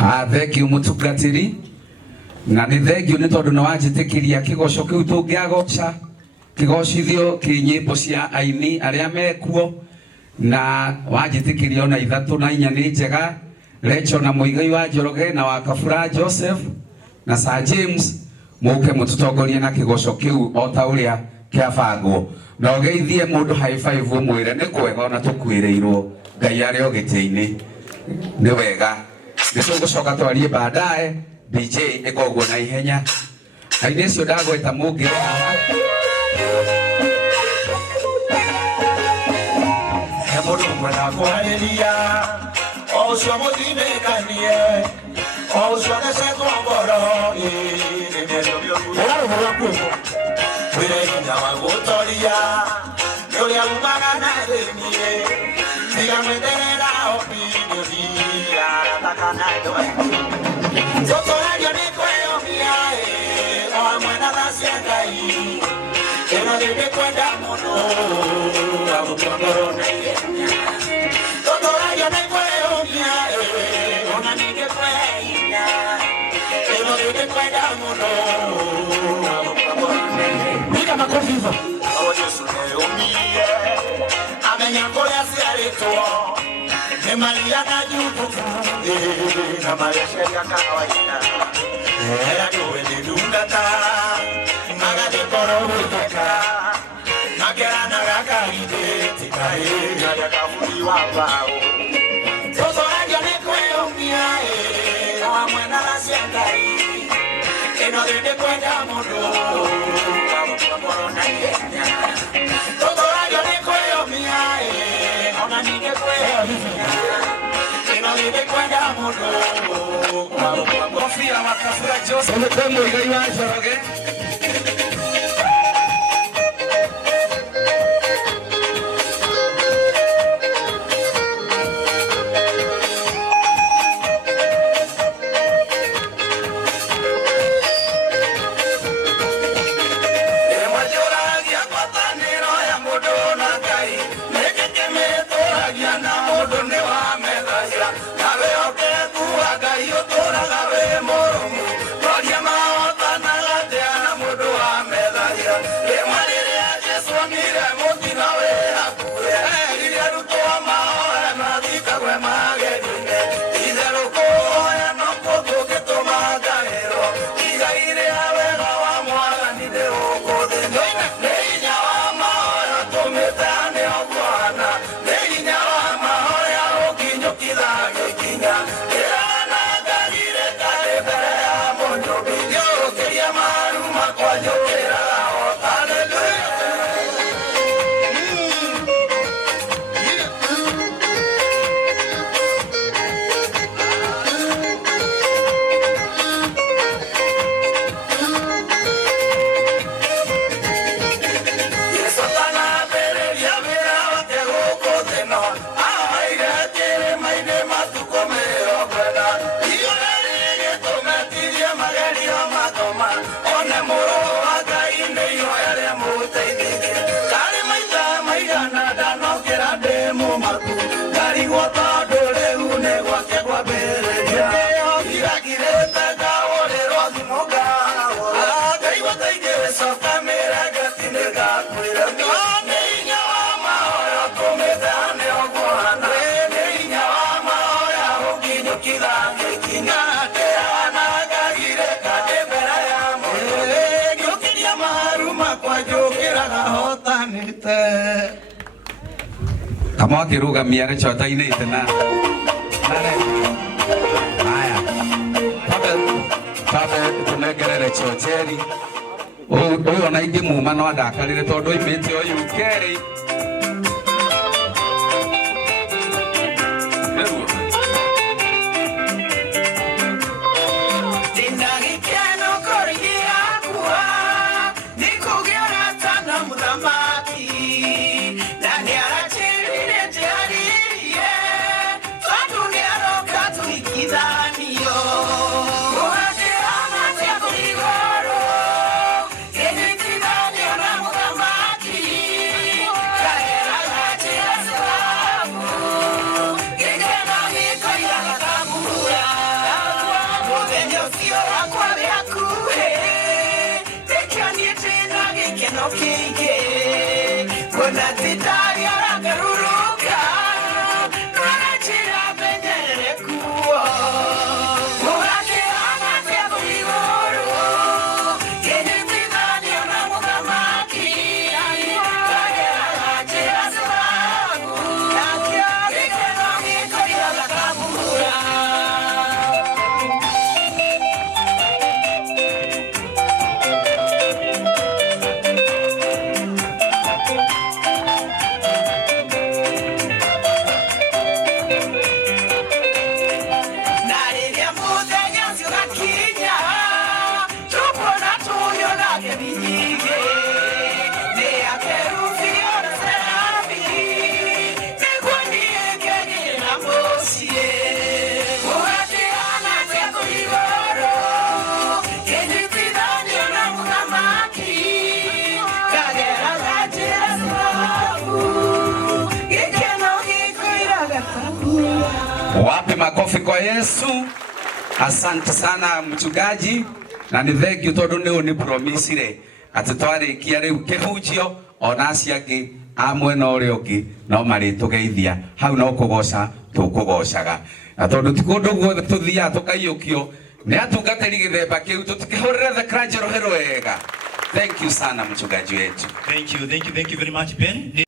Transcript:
Thank you mutungatiri. Na ni thank you ni tondu na wanjitikiria kigoco kiu tungiagoca kigocithio kinyimbo cia aini aria mekuo na wanjitikiria ona ithatu na inya ni njega. Rachel na Muigai wa Njoroge na wa Kabura Joseph na Sir James muke mututongorie na kigoco kiu o ta uria kiabangwo na ugeithie mundu high five umwire ni kwega ona tukwireirwo Ngai ari o giti-ini ni wega. Nĩtũgũcoka twarie baadaye. DJ ĩkoguo na ihenya. Aini cio ndagweta mũngĩ haha. He mũndũ mwena kwarĩria o ũcio mũthinĩkanie o ũcio thecetwo ngoro wĩre hinya wa gũtoria nĩ ũrĩa umaga na thĩiniĩ tiga mwenderera opinioni aratakana andũ aingĩ tũtũrario nĩ kwĩyũmia o hamwe na tha cia Ngai ĩno rĩndĩ kwenda mũno agũtua ngoro na ihenya tũtũrario nĩ kwĩyũmia ona ningĩ kwĩhinya ĩno rĩndĩ kwenda mũno agũtua ngoro na ihenya piga makofi hizo o Yesu nĩyũmie amenya kũrĩa ciarĩtwo ni Maria na Yusufu na Maria sheria kawaida era niwe ni dungata magade koroweka magera na gakaide tikae ya kafuri wa bao toto ajo ne kweyomia wa mwana la siangai eno de kwenda mundo wa corona yenya toto ajo ne kweyomia ona nige kweyomia Kofia wa Kabura Joseph na Muigai wa Njoroge. Kama akirugamia rechota-inĩ tena. Haya. Tabe tunegerere chocheri. Uyu ona ingĩmuma no ndakarire tondu oimĩte o UK. Sio wakwa yakuhe tekani tena gikeno kingi kuna titari aragaruruka narachira bendere kuo murake amate bugoro kene titani onamugamaki kagera sababu nakyo gikeno gikoria gakamura. Wape makofi kwa Yesu. Asante sana mchungaji, na ni thank you tondu ni uni promisire ati twarikia riu kihunjio ona aciangi amwe na uri ungi no maritugeithia hau no kugoca tukugocaga na tondu ti kundu guothe tuthia tukaiyukio ni atungatiri githemba kiu tutikihurire the crunch rohero wega. Thank you sana mchungaji wetu. Thank you very much Ben.